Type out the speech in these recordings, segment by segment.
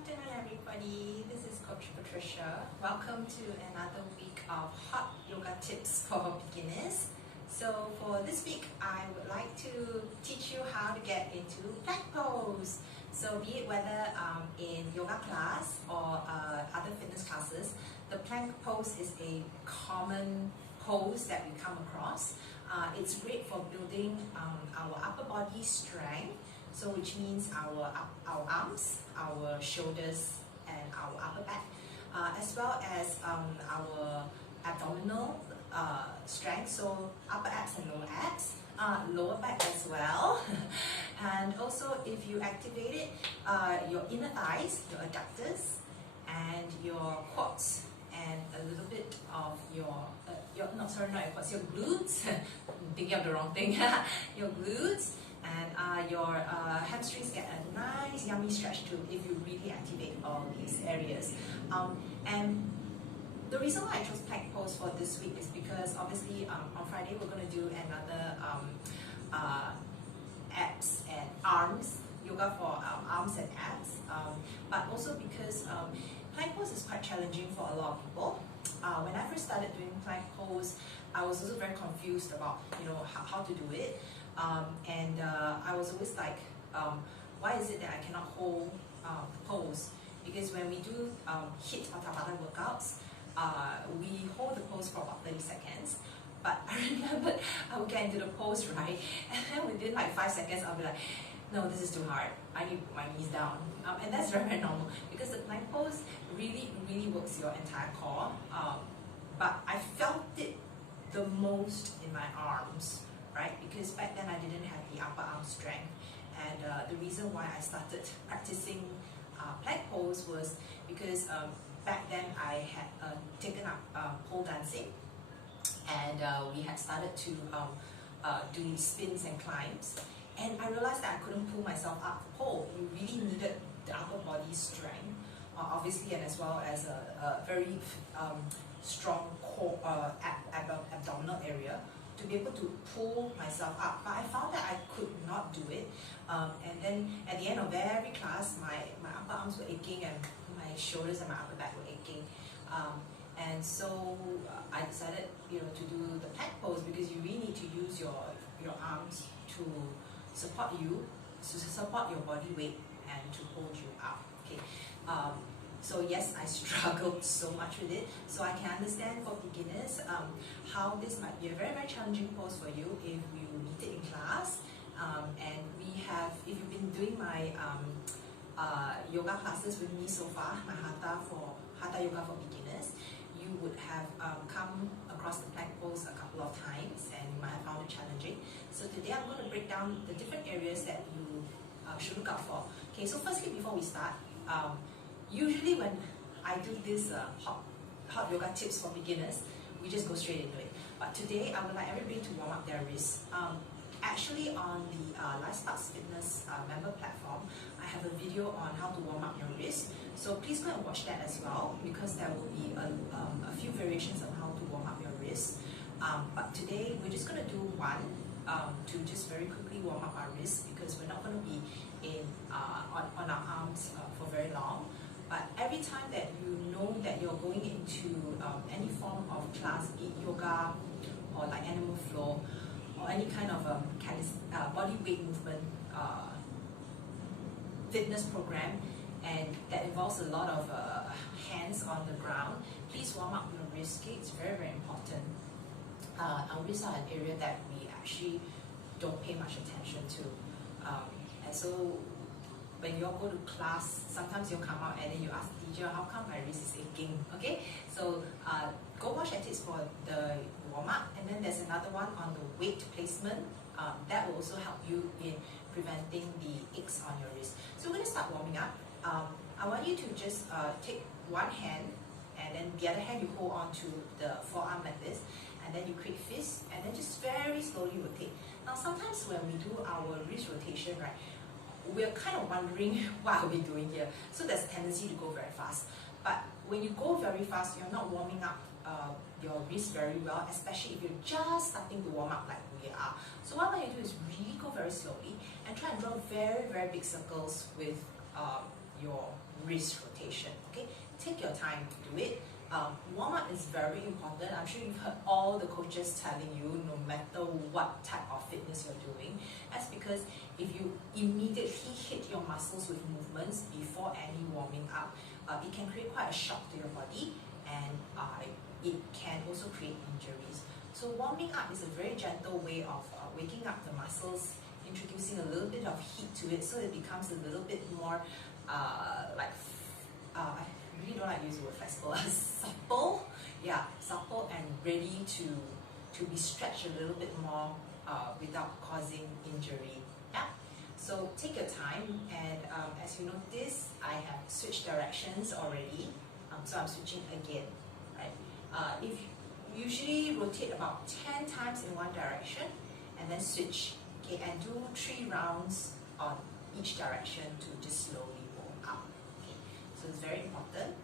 afternoon, everybody. This is Coach Patricia. Welcome to another week of hot yoga tips for beginners. So for this week, I would like to teach you how to get into plank pose. So be it whether in yoga class or other fitness classes, the plank pose is a common pose that we come across. It's great for building our upper body strength. So which means our arms, our shoulders and our upper back, as well as our abdominal strength, so upper abs and lower abs, lower back as well. And also if you activate it, your inner thighs, your adductors and your quads, and a little bit of your glutes. I'm thinking of the wrong thing. Your glutes and your hamstrings get a nice yummy stretch too if you really activate all these areas. And the reason why I chose plank pose for this week is because obviously on Friday we're going to do another abs and arms, yoga for arms and abs, but also because plank pose is quite challenging for a lot of people. When I first started doing plank pose, I was also very confused about how to do it, and I was always like, why is it that I cannot hold the pose? Because when we do HIIT or Tabata workouts, we hold the pose for about 30 seconds. But I remembered I would get into the pose, right? And then within like 5 seconds, I'll be like, no, this is too hard. I need to put my knees down. And that's very, very normal because the plank pose really works your entire core. But I felt it the most in my arms, right? Because back then I didn't have the upper arm strength. And the reason why I started practicing plank pose was because back then I had taken up pole dancing, and we had started to do spins and climbs. And I realized that I couldn't pull myself up the pole. You really needed the upper body strength, obviously, and as well as a very strong core, abdominal area to be able to pull myself up. But I found that I could not do it. And then at the end of every class, my upper arms were aching and my shoulders and my upper back were aching. And so I decided to do the plank pose because you really need to use your arms to support you, to support your body weight and to hold you up. Okay. So yes, I struggled so much with it. So I can understand for beginners how this might be a very, very challenging pose for you if you meet it in class. And we have, if you've been doing my yoga classes with me so far, my Hatha Yoga for beginners, you would have come across the plank pose a couple of times and you might have found it challenging. So today I'm going to break down the different areas that you should look out for. Okay, so firstly, before we start, usually when I do this hot yoga tips for beginners, we just go straight into it. But today I would like everybody to warm up their wrists. Actually, on the Lifesparks Fitness member platform, I have a video on how to warm up your wrist. So please go and watch that as well, because there will be a few variations on how to warm up your wrist. But today we're just going to do one to just very quickly warm up our wrists, because we're not going to be on our arms for very long. But every time that you know that you're going into any form of class, be it yoga or like animal flow, or any kind of body weight movement fitness program, and that involves a lot of hands on the ground, please warm up your wrist. Okay, it's very, very important. Our wrists are an area that we actually don't pay much attention to, and so when you all go to class, sometimes you'll come out and then you ask the teacher, how come my wrist is aching? Okay, so go watch that tips for the warm up, and then there's another one on the weight placement that will also help you in preventing the aches on your wrist. So we're going to start warming up. I want you to just take one hand, and then the other hand you hold on to the forearm like this, and then you create fist, and then just very slowly rotate. Now sometimes when we do our wrist rotation, right, we're kind of wondering what are we doing here. So there's a tendency to go very fast. But when you go very fast, you're not warming up your wrist very well, especially if you're just starting to warm up like we are. So what I want you to do is really go very slowly and try and draw very, very big circles with your wrist rotation. Okay, take your time to do it. Warm-up is very important. I'm sure you've heard all the coaches telling you, no matter what type of fitness you're doing, that's because if you immediately hit your muscles with movements before any warming up, it can create quite a shock to your body, and it can also create injuries. So warming up is a very gentle way of waking up the muscles, introducing a little bit of heat to it, so it becomes a little bit more I really don't like to use the word flexible, supple. Yeah, supple and ready to be stretched a little bit more without causing injury. Yeah. So take your time, and as you notice, I have switched directions already. So I'm switching again. Right. If you usually rotate about 10 times in one direction, and then switch. Okay, and do 3 rounds on each direction to just slowly warm up. Okay. So it's very important.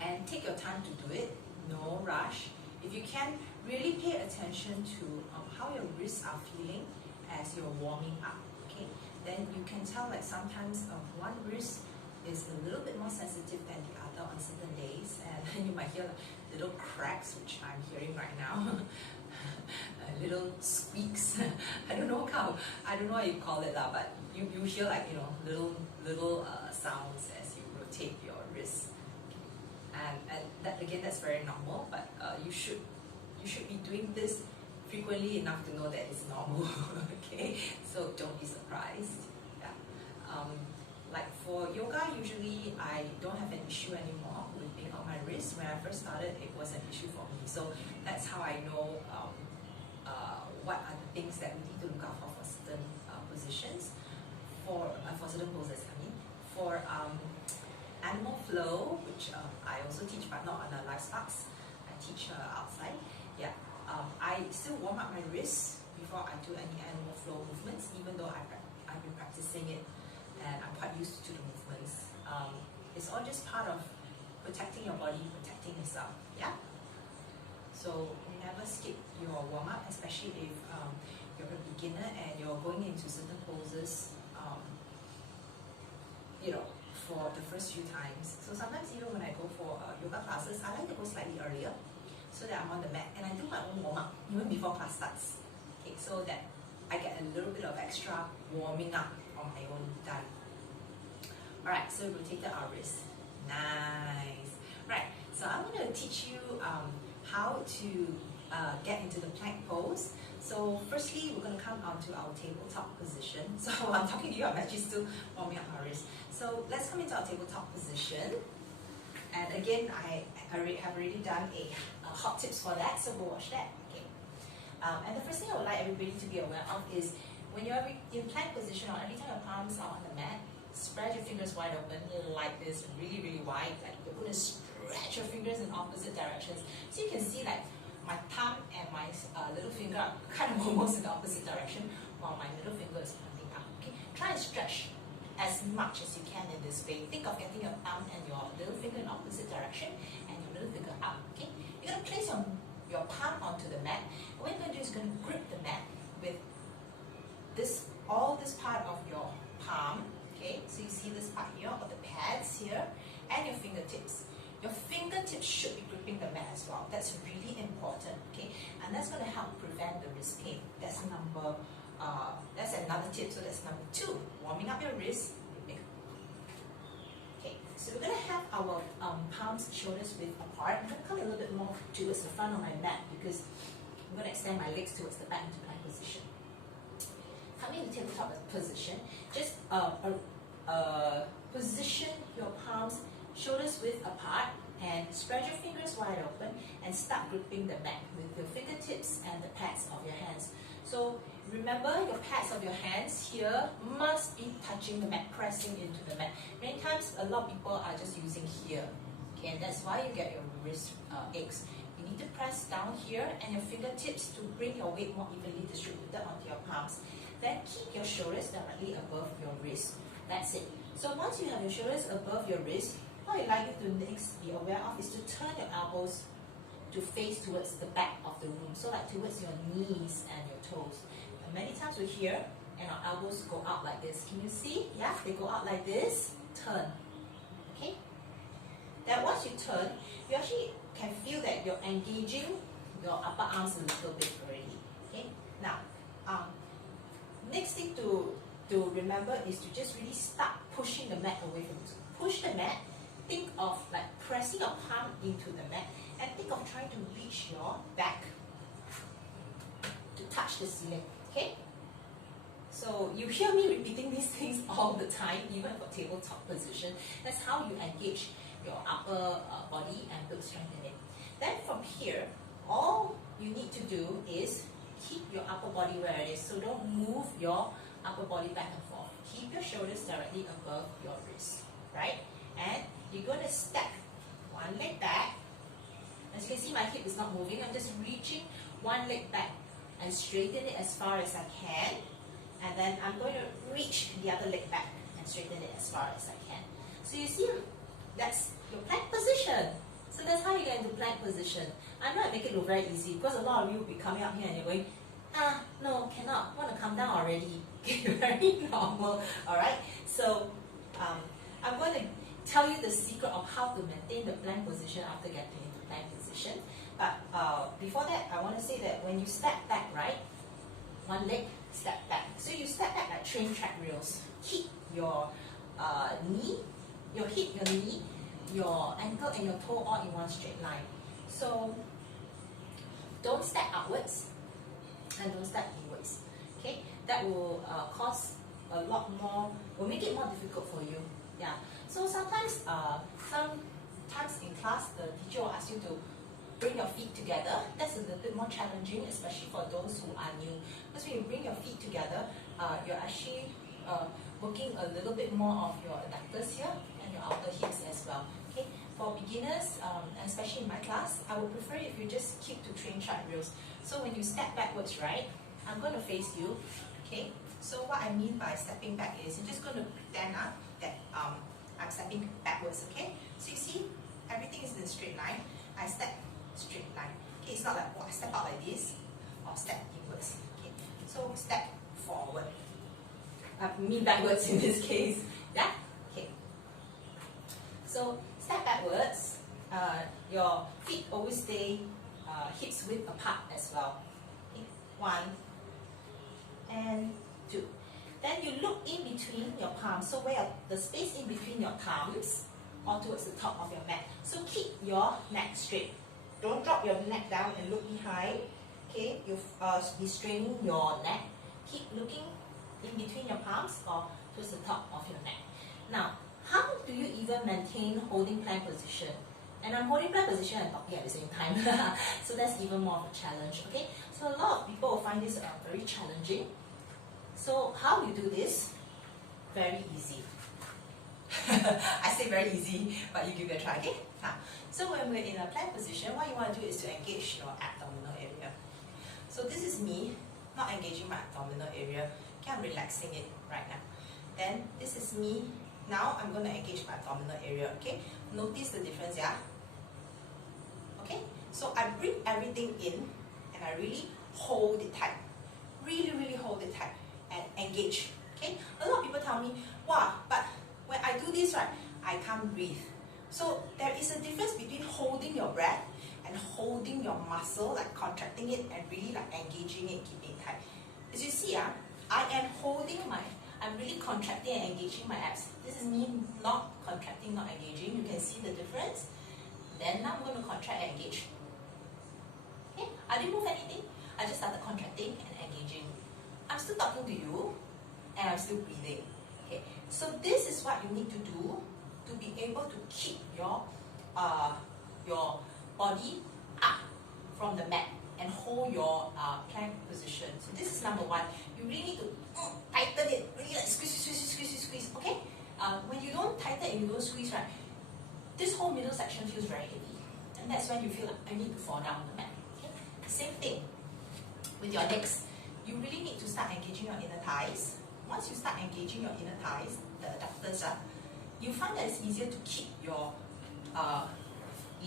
And take your time to do it, no rush. If you can, really pay attention to how your wrists are feeling as you're warming up. Okay, then you can tell like sometimes one wrist is a little bit more sensitive than the other on certain days, and then you might hear like little cracks, which I'm hearing right now. Little squeaks. I don't know what you call it, but you hear like, you know, little sounds as you rotate your wrist. And that, again, that's very normal, but you should be doing this frequently enough to know that it's normal. Okay, so don't be surprised. Yeah. Like for yoga, usually I don't have an issue anymore with being on my wrist. When I first started, it was an issue for me. So that's how I know what are the things that we need to look out for certain positions, for certain poses. I mean, for animal flow, which I also teach, but not on the live sparks. I teach outside. Yeah, I still warm up my wrists before I do any animal flow movements, even though I've been practicing it and I'm quite used to the movements. It's all just part of protecting your body, protecting yourself. Yeah. So never skip your warm up, especially if you're a beginner and you're going into certain poses. You know, for the first few times. So sometimes even when I go for yoga classes, I like to go slightly earlier so that I'm on the mat and I do my own warm up even before class starts. Okay, so that I get a little bit of extra warming up on my own time. Alright, so we rotated our wrist. Nice. Right, so I'm going to teach you how to get into the plank pose. So firstly, we're going to come onto our tabletop position. So I'm talking to you, I'm actually still warming up my wrist. So let's come into our tabletop position. And again, I have already done a hot tips for that, so go watch that. Okay. And the first thing I would like everybody to be aware of is when you're in plank position, or every time your palms are on the mat, spread your fingers wide open like this, really, really wide. Like you're going to stretch your fingers in opposite directions. So you can see like my thumb and my little finger are kind of almost in the opposite direction, while my middle finger is pointing up. Okay, try and stretch as much as you can in this way. Think of getting your thumb and your little finger in opposite direction and your middle finger up. Okay, you're going to place your palm onto the mat. And what you're going to do is going to grip the mat with all this part of your palm. Okay, so you see this part here, or the pads here, and your fingertips. Your fingertips should be gripping the mat as well. That's really important, okay? And that's going to help prevent the wrist pain. That's another tip. So that's number 2. Warming up your wrist. Okay, so we're going to have our palms, shoulders width apart. I'm going to come a little bit more towards the front of my mat because I'm going to extend my legs towards the back into plank position. Coming to tabletop position, just position your palms, shoulders width apart, and spread your fingers wide open and start gripping the mat with your fingertips and the pads of your hands. So remember, your pads of your hands here must be touching the mat, pressing into the mat. Many times a lot of people are just using here, okay, and that's why you get your wrist aches. You need to press down here and your fingertips to bring your weight more evenly distributed onto your palms. Then keep your shoulders directly above your wrist. That's it. So once you have your shoulders above your wrist, what I'd like you to next be aware of is to turn your elbows to face towards the back of the room, so like towards your knees and your toes. And many times we're here, and our elbows go out like this. Can you see? Yeah, they go out like this. Turn. Okay. Then once you turn, you actually can feel that you're engaging your upper arms a little bit already. Okay. Now, next thing to remember is to just really start pushing the mat away from you. Push the mat. Think of like pressing your palm into the mat, and think of trying to reach your back to touch the ceiling. Okay. So you hear me repeating these things all the time, even for tabletop position. That's how you engage your upper body and build strength in it. Then from here, all you need to do is keep your upper body where it is. So don't move your upper body back and forth. Keep your shoulders directly above your wrists, right? And you're going to step one leg back. As you can see, my hip is not moving. I'm just reaching one leg back and straighten it as far as I can. And then I'm going to reach the other leg back and straighten it as far as I can. So you see, that's your plank position. So that's how you get into plank position. I'm not making it look very easy, because a lot of you will be coming up here and you're going, no, cannot, want to come down already. Okay, very normal. Alright, so I'm going to tell you the secret of how to maintain the plank position after getting into plank position. But before that, I want to say that when you step back, right, one leg, step back. So you step back like train track rails. Keep your knee, your hip, your knee, your ankle and your toe all in one straight line. So don't step outwards and don't step inwards. Okay, that will cause a lot more, will make it more difficult for you. Yeah. So sometimes in class, the teacher will ask you to bring your feet together. That's a little bit more challenging, especially for those who are new. Because when you bring your feet together, you're actually working a little bit more of your adductors here and your outer hips as well. Okay, for beginners, especially in my class, I would prefer if you just keep to train track rails. So when you step backwards, right, I'm going to face you. Okay, so what I mean by stepping back is you're just going to pretend that I'm stepping backwards. Okay, so you see, everything is in a straight line. I step straight line. Okay, it's not like, oh, I step out like this or step inwards. Okay, so step forward. Me backwards in this case. Yeah? Okay. So step backwards. Your feet always stay hips width apart as well. Okay. 1 and 2. Then you look in between your palms. So where the space in between your thumbs or towards the top of your mat. So keep your neck straight. Don't drop your neck down and look behind. Okay, you'll be straining your neck. Keep looking in between your palms or towards the top of your neck. Now, how do you even maintain holding plank position? And I'm holding plank position and talking at the same time. So that's even more of a challenge. Okay, so a lot of people will find this very challenging. So how you do this? Very easy. I say very easy, but you give it a try, okay? So when we're in a plank position, what you want to do is to engage your abdominal area. So this is me not engaging my abdominal area. Okay, I'm relaxing it right now. Then this is me. Now I'm going to engage my abdominal area, okay? Notice the difference, yeah? Okay? So I bring everything in and I really hold it tight. Really, really hold it tight and engage, okay? A lot of people tell me, wow, but when I do this, right, I can't breathe. So there is a difference between holding your breath and holding your muscle, like contracting it and really like engaging it, keeping it tight. As you see, I am holding I'm really contracting and engaging my abs. This is me not contracting, not engaging. You can see the difference. Then now I'm going to contract and engage. Okay, I didn't move anything. I just started contracting and engaging. I'm still talking to you and I'm still breathing. Okay, so this is what you need to do to be able to keep your body up from the mat and hold your plank position. So this is number 1. You really need to tighten it, really like squeeze, squeeze, squeeze, squeeze. Okay? When you don't tighten and you don't squeeze, right, this whole middle section feels very heavy, and that's when you feel like I need to fall down on the mat. Okay? Same thing with your legs. You really need to start engaging your inner thighs. Once you start engaging your inner thighs, the adductors, you find that it's easier to keep your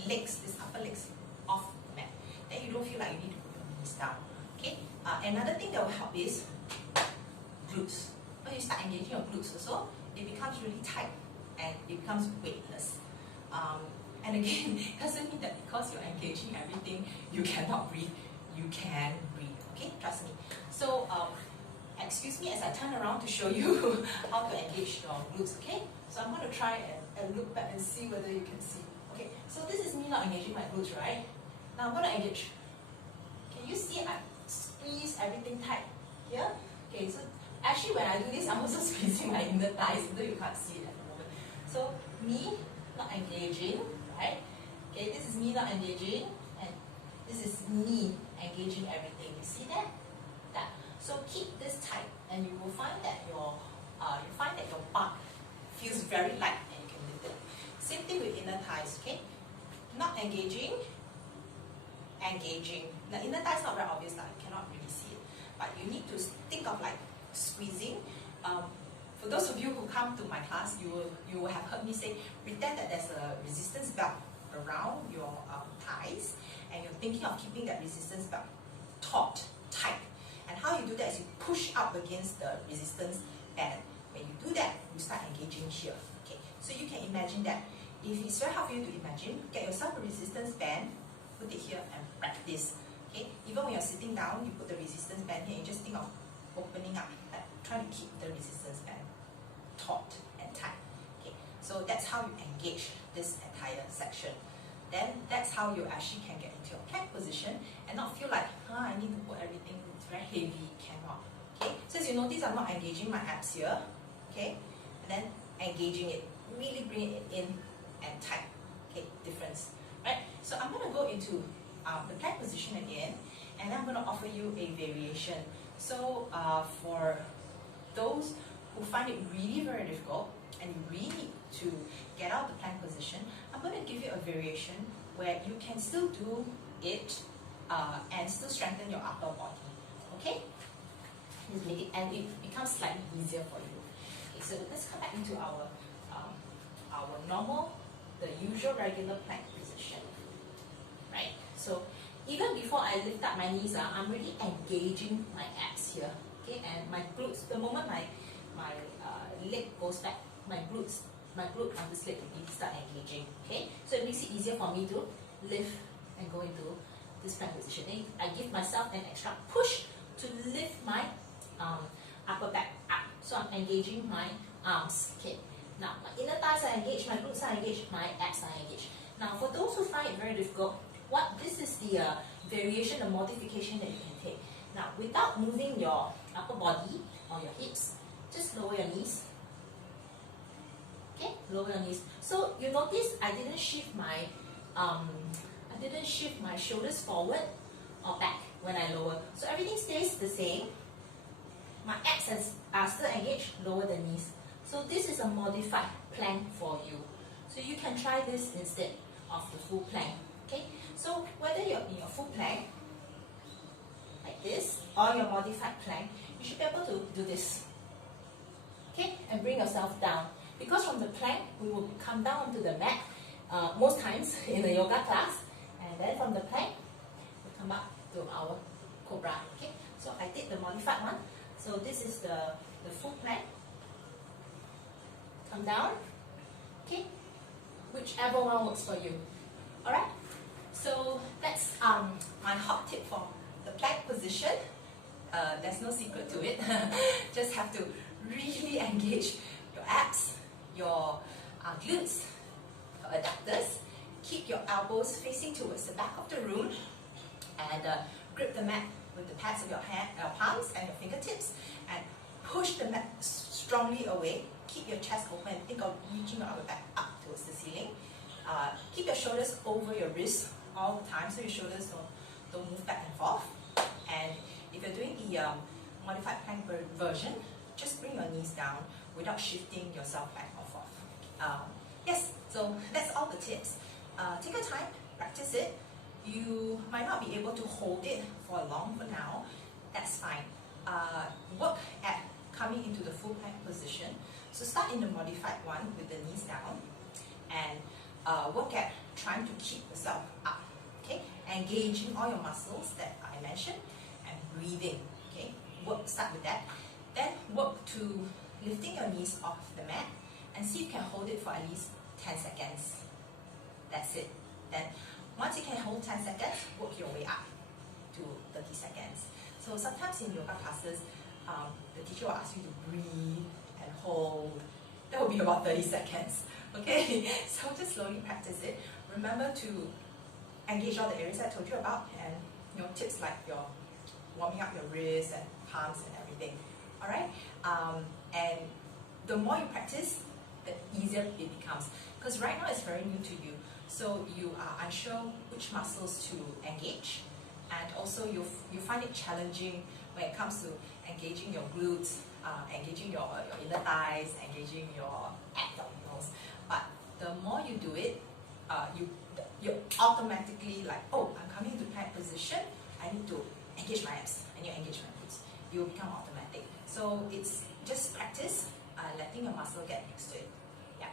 legs, these upper legs, off the mat. Then you don't feel like you need to put your knees down. Okay? Another thing that will help is glutes. When you start engaging your glutes also, it becomes really tight and it becomes weightless. And again, it doesn't mean that because you're engaging everything, you cannot breathe. You can breathe, okay? Trust me. So, excuse me as I turn around to show you how to engage your glutes, okay? So I'm going to try and look back and see whether you can see. Okay, so this is me not engaging my glutes, right? Now I'm going to engage. Can you see I squeeze everything tight here? Okay, so actually when I do this, I'm also squeezing my inner thighs, although you can't see it at the moment. So me not engaging, right? Okay, this is me not engaging, and this is me engaging everything. You see that? That. So keep this tight, and you will find that your butt feels very light, and you can lift it. Same thing with inner thighs. Okay, not engaging, engaging. Now inner thighs not very obvious, like you cannot really see it, but you need to think of like squeezing. For those of you who come to my class, you will have heard me say, pretend that there's a resistance belt around your thighs, and you're thinking of keeping that resistance belt taut, tight. And how you do that is you push up against the resistance band. When you do that, you start engaging here. Okay, so you can imagine that. If it's very hard for you to imagine, get yourself a resistance band, put it here, and practice. Okay, even when you're sitting down, you put the resistance band here. You just think of opening up, like trying to keep the resistance band taut and tight. Okay, so that's how you engage this entire section. Then that's how you actually can get into your plank position and not feel like, I need to put everything, it's very heavy, cannot. Okay, so as you notice, I'm not engaging my abs here. Okay, and then engaging it, really bring it in and tight. Okay, difference. Right, so I'm going to go into the plank position again, and I'm going to offer you a variation. So for those who find it really very difficult and you really need to get out of the plank position, I'm going to give you a variation where you can still do it and still strengthen your upper body. Okay? And it becomes slightly easier for you. Okay, so let's come back into our normal, the usual regular plank position. Right? So even before I lift up my knees, I'm really engaging my abs here. Okay, and my glutes, the moment my leg goes back, my glute on this leg will start engaging. Okay, so it makes it easier for me to lift and go into this plank position. And I give myself an extra push to lift my upper back up. So I'm engaging my arms. Okay, now my inner thighs are engaged, my glutes are engaged, my abs are engaged. Now for those who find it very difficult, this is the variation, the modification that you can take. Now, without moving your upper body or your hips, just lower your knees. Okay, lower your knees. So you notice I didn't shift my shoulders forward or back when I lower. So everything stays the same. My abs are still engaged. Lower the knees. So this is a modified plank for you. So you can try this instead of the full plank. Okay. So whether you're in your full plank, like this, or your modified plank, you should be able to do this. Okay, and bring yourself down. Because from the plank, we will come down onto the mat, most times in a yoga class, and then from the plank, we come up to our cobra. Okay, so I did the modified one. So this is the full plank. Come down. Okay, whichever one works for you. Alright? So that's my hot tip for the plank position. There's no secret to it. Just have to really engage your abs, your glutes, your adductors. Keep your elbows facing towards the back of the room, and grip the mat with the pads of your palms and your fingertips, and push the mat strongly away. Keep your chest open and think of reaching your upper back up towards the ceiling. Keep your shoulders over your wrists all the time, so your shoulders don't move back and forth. And if you're doing the modified plank version, just bring your knees down without shifting yourself back or forth. Yes, so that's all the tips. Take your time, practice it. You might not be able to hold it for long for now. That's fine. Work at coming into the full plank position. So start in the modified one with the knees down, and work at trying to keep yourself up. Okay, engaging all your muscles that I mentioned, and breathing. Okay, start with that. Then work to lifting your knees off the mat and see if you can hold it for at least 10 seconds. That's it. Then once you can hold 10 seconds, work your way up to 30 seconds. So sometimes in yoga classes, the teacher will ask you to breathe and hold. That will be about 30 seconds. Okay, so just slowly practice it. Remember to engage all the areas I told you about, and tips like your warming up your wrists and palms and everything. All right, and the more you practice, the easier it becomes. Because right now it's very new to you, so you are unsure which muscles to engage, and also you find it challenging when it comes to engaging your glutes, engaging your inner thighs, engaging your abdominals. But the more you do it, you're automatically like, oh, I'm coming into plank position, I need to engage my abs, I need to engage my glutes. You become automatic. So it's just practice, letting your muscle get used to it. Yeah.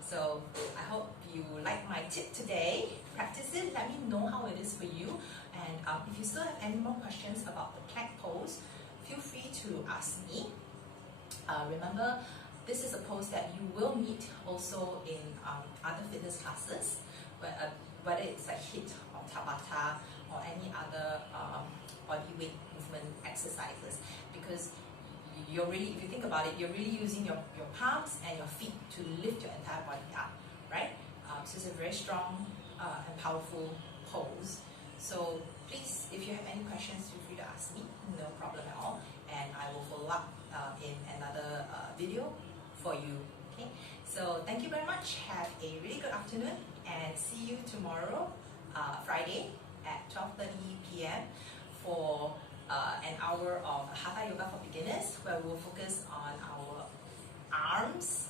So I hope you like my tip today. Practice it, let me know how it is for you. And if you still have any more questions about the plank pose, feel free to ask me. Remember, this is a pose that you will meet also in other fitness classes, whether it's like HIIT or Tabata or any other body weight movement exercises, because you're really, if you think about it, you're really using your palms and your feet to lift your entire body up, right? So it's a very strong and powerful pose. So please, if you have any questions, feel free to ask me, no problem at all, and I will follow up in another video for you. Okay, so thank you very much, have a really good afternoon, and see you tomorrow, Friday at 12:30 p.m. for an hour of Hatha Yoga for beginners, where we will focus on our arms